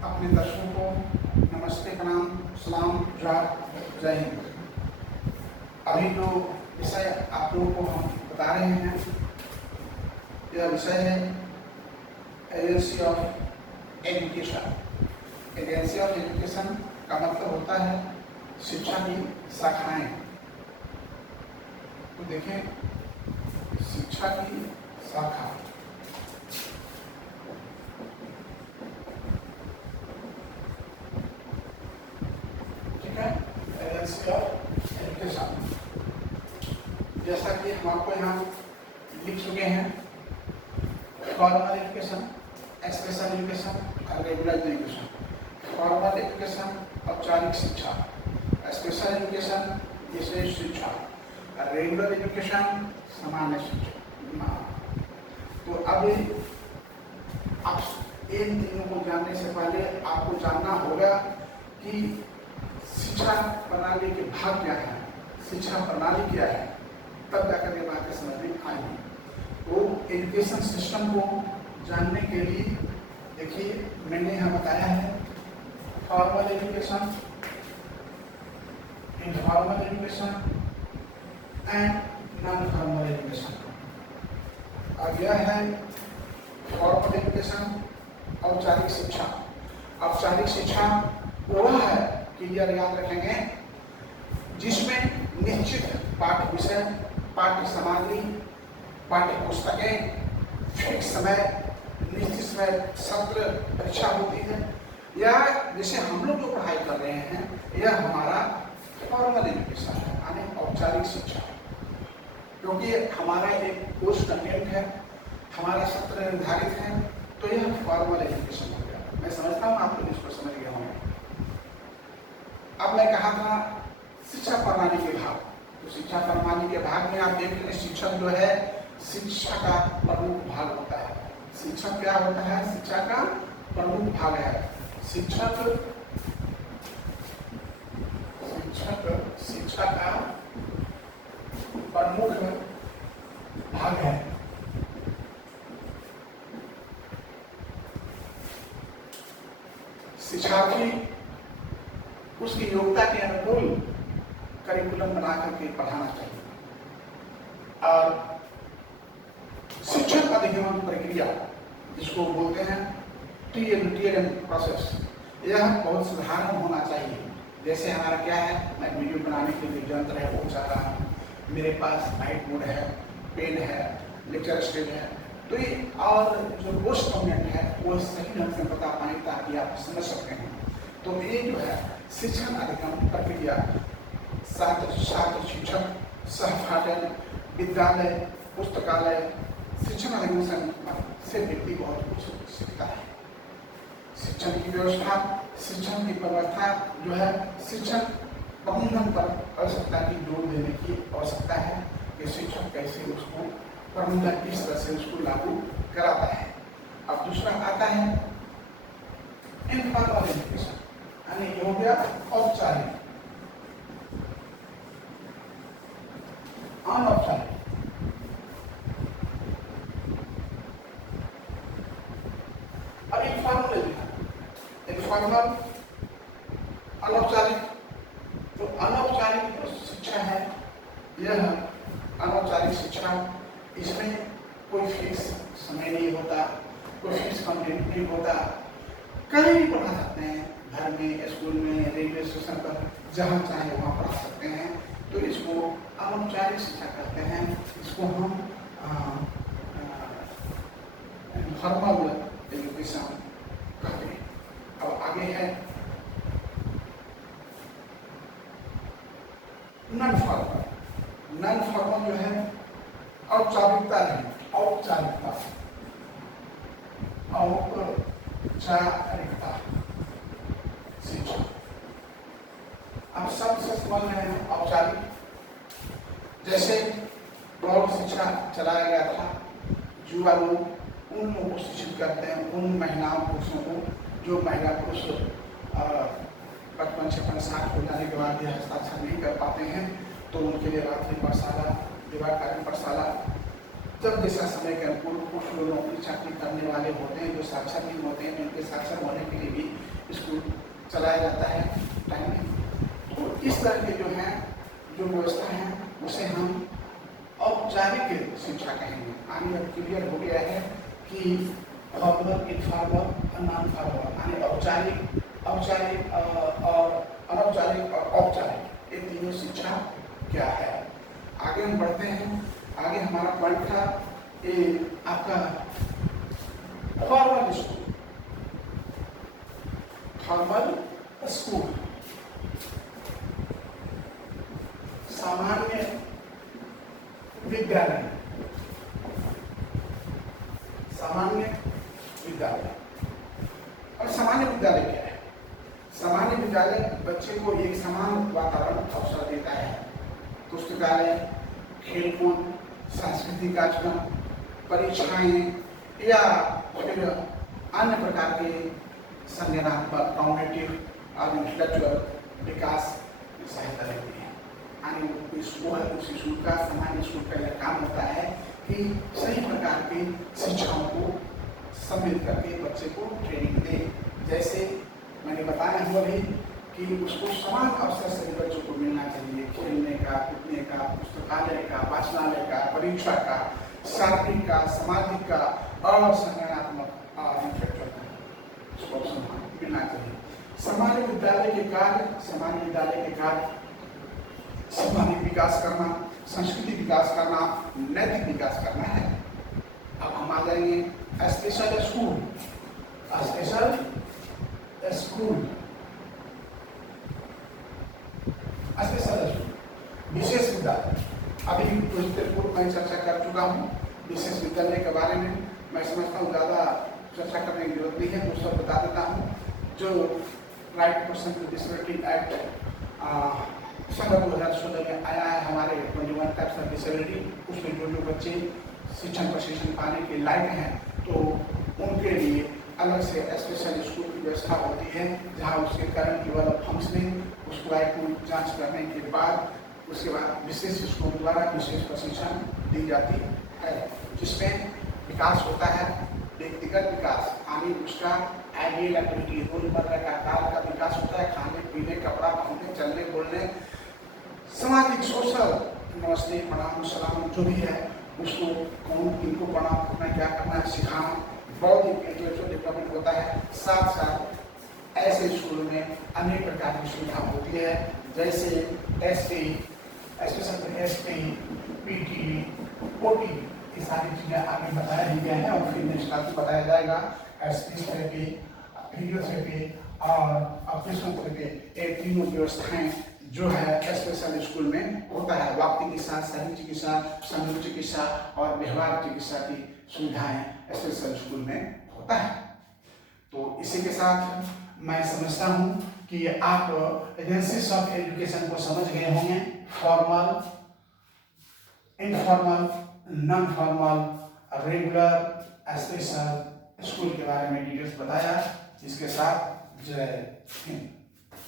अपने दर्शकों को नमस्ते, प्रणाम, सलाम, जय हिंद। अभी जो विषय आप लोगों को हम बता रहे हैं, यह विषय है agency of education. Agency of education का मतलब होता है शिक्षा की शाखाएं। तो देखें, शिक्षा की शाखा, ठीक है, एजेंसी ऑफ एजुकेशन। जैसा कि हम आपको यहाँ लिख चुके हैं, फॉर्मल एजुकेशन, स्पेशल एजुकेशन और रेगुलर एजुकेशन। फॉर्मल एजुकेशन औपचारिक शिक्षा, स्पेशल एजुकेशन विशेष शिक्षा, रेगुलर एजुकेशन सामान्य शिक्षा। तो अब इन तीनों को जानने से पहले आपको जानना होगा कि शिक्षा प्रणाली के भाग क्या है, शिक्षा प्रणाली क्या है, तब जाकर ये बातें समझ में आएंगी। तो एजुकेशन सिस्टम को जानने के लिए देखिए, मैंने यहाँ बताया है formal education, informal education and non formal education. अब यह है फॉर्मल एजुकेशन, औपचारिक शिक्षा। औपचारिक शिक्षा वह है, क्लियर याद रखेंगे, जिसमें निश्चित पाठ्य विषय, पाठ्य सामग्री, पाठ्य पुस्तकें, फिक्स समय, निश्चित समय सत्र परीक्षा होती है, या जैसे हम लोग जो पढ़ाई कर रहे हैं, यह हमारा फॉर्मल एजुकेशन है, यानी औपचारिक शिक्षा। क्योंकि हमारा एक कोर्स कंटेंट है, हमारा सत्र निर्धारित है, तो यह फॉर्मल एजुकेशन हो गया। मैं समझता हूँ आप लोग इसको समझ गए होंगे। अब मैं कहा था शिक्षा प्रणाली के भाग। तो शिक्षा प्रणाली के भाग में आप देख रहे हैं, शिक्षक जो है शिक्षा का प्रमुख भाग होता है। शिक्षक क्या होता है? शिक्षा का प्रमुख भाग है। शिक्षक शिक्षा का प्रमुख भाग है। शिक्षार्थी उसकी योग्यता के अनुकूल करिकुलम बना करके पढ़ाना चाहिए। और शिक्षक अधिगमन प्रक्रिया, जिसको बोलते हैं टीएलएम प्रोसेस, यह बहुत साधारण होना चाहिए। जैसे हमारा क्या है, मैं वीडियो बनाने के लिए यंत्र है वो चाह रहा हूँ, मेरे पास व्हाइट बोर्ड है, पेन है, लेक्चर स्टेज है, तो ये और जो कोर्स कंटेंट है वो सही ढंग से बता पाए ताकि आप समझ सकते हैं। तो ये जो है शिक्षण अधिगम प्रक्रिया, छात्र शिक्षक, सहपाठन, विद्यालय, पुस्तकालय, शिक्षण अधिगम से व्यक्ति बहुत कुछ सीखता है। शिक्षण की व्यवस्था, शिक्षण की व्यवस्था जो है शिक्षण प्रबंधन पर आवश्यकता की जोर देने की आवश्यकता है कि शिक्षक कैसे उसको प्रबंधन किस तरह से उसको लागू कराता है। अब दूसरा आता है इनफॉर्मल एजुकेशन, यानी ये हो गया औपचारिक। अनौपचारिक, अब इनफॉर्मल एजुकेशन, इनफॉर्मल, अनौपचारिक। तो अनौपचारिक जो शिक्षा है, यह अनौपचारिक शिक्षा, इसमें कोई फिक्स समय नहीं होता, कोई फिक्स कंटेंट नहीं होता, कहीं भी पढ़ा सकते हैं, घर में, स्कूल में, रेलवे स्टेशन पर, जहाँ चाहे वहाँ पढ़ा सकते हैं। तो इसको अनौपचारिक शिक्षा कहते हैं। इसको हम फॉर्मल एजुकेशन कहते हैं। अब आगे है नॉन फॉर्मल। नॉन फॉर्मल जो है औपचारिकता नहीं, औपचारिकता, औपचारिकता शिक्षा। अब सबसे समझ में है औपचारिक, जैसे गौर शिक्षा चलाया गया था, युवा लोग उन लोगों को शिक्षित करते हैं, उन महिलाओं पुरुषों को जो महिला पुरुष 55-60 हो जाने के बाद यह हस्ताक्षर नहीं कर पाते हैं, तो उनके लिए रात्रि पाठशाला, दिवाकालीन पाठशाला, जब जैसा समय के अनुकूल कुछ लोग नौकरी चाकरी करने वाले होते हैं जो साक्षर नहीं होते हैं, उनके साक्षर होने के लिए भी चलाया जाता है टाइम में। तो इस तरह के जो व्यवस्था है उसे हम औपचारिक शिक्षा कहेंगे। यानी अब क्लियर हो गया है कि फॉर्मल, इनफॉर्मल, नॉन फॉर्मल, यानी औपचारिक और अनौपचारिक और औपचारिक, ये तीनों शिक्षा क्या है। आगे हम बढ़ते हैं। आगे हमारा पॉइंट था ये आपका फॉर्मल स्कूल। फॉर्मल स्कूल सामान्य विद्यालय। सामान्य विद्यालय और सामान्य विद्यालय क्या है? सामान्य विद्यालय बच्चे को एक समान वातावरण अवसर देता है। पुस्तकालय, खेलकूद, सांस्कृतिक कार्यक्रम, परीक्षाएं या फिर अन्य प्रकार के संज्ञानात्मक, कॉग्निटिव और इंटेलेक्चुअल विकास में सहायता देती है। यानी उस स्कूल का, सामान्य स्कूल का यह काम होता है कि सही प्रकार की शिक्षाओं को सम्मिलित करके बच्चे को ट्रेनिंग दे। जैसे मैंने बताया हुआ भी कि उसको समान अवसर सभी बच्चों को मिलना चाहिए, खेलने का, कूदने का, पुस्तकालय का, वाचनालय का, परीक्षा का, शारीरिक का, सामाजिक का और संज्ञानात्मक और इंटेलेक्चुअल का उसको सम्मान मिलना चाहिए। सामान्य विद्यालय के कार्य सामाजिक विकास करना, संस्कृति विकास करना, नैतिक विकास करना है। अब हम आ जाएंगे स्पेशल स्कूल। स्पेशल स्कूल, विशेष विद्यालय। अभी कुछ देर पूर्व मैं चर्चा कर चुका हूँ विशेष विद्यालय के बारे में। मैं समझता हूँ ज़्यादा चर्चा करने की जरूरत नहीं है, तो सब बता देता हूँ। जो right person to disability act सन 2016 में आया है हमारे 21 टाइप्स ऑफ डिसेबिलिटी, उसमें जो बच्चे शिक्षण प्रशिक्षण पाने के लायक हैं तो उनके लिए अलग से स्पेशल स्कूल की व्यवस्था होती है, जहाँ उसके करंट लेवल ऑफ फंक्शनिंग उसको आईक्यू जांच करने के बाद उसके बाद विशेष स्कूल द्वारा विशेष प्रशिक्षण दी जाती है, जिसमें विकास होता है, व्यक्तिगत विकास यानी उसका आइडियल एक्टिविटी, रोजमर्रा का काल का विकास होता है, खाने पीने, कपड़ा पहनने, चलने बोलने, सामाजिक सोशल, नमस्ते प्रणाम सलाम जो भी है उसको कौन किनको प्रणाम करना, क्या करना है सिखाना, बौद्धिक इंटेलेक्चुअल डेवलपमेंट होता है। साथ साथ ऐसे स्कूल में अनेक प्रकार की सुविधा होती है, जैसे एसटी, स्पेशल पीटी, ओटी, ये सारी चीज़ें आगे बताया ही गया है और फिर नेक्स्ट क्लास में बताया जाएगा। स्पीच थेरेपी, फिजियोथेरेपी और ऑपरेशनल थेरेपी, ये तीनों व्यवस्थाएं जो है स्पेशल स्कूल में होता है। वाक चिकित्सा, शरीर चिकित्सा, समूह चिकित्सा और व्यवहार चिकित्सा की सुविधाएं स्पेशल स्कूल में होता है। तो इसी के साथ मैं समझता हूँ कि आप एजेंसीज ऑफ एजुकेशन को समझ गए होंगे। Formal, informal, non formal, regular, special school के बारे में डिटेल्स बताया। इसके साथ जय हिंद।